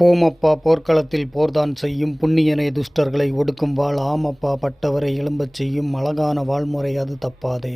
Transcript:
போமப்பா போர்க்களத்தில் போர்தான் செய்யும் புண்ணியனை துஷ்டர்களை ஒடுக்கும் வாள் ஆமப்பா பட்டவரை எழும்பச் செய்யும் அழகான வாழ்முறை அது தப்பாதே.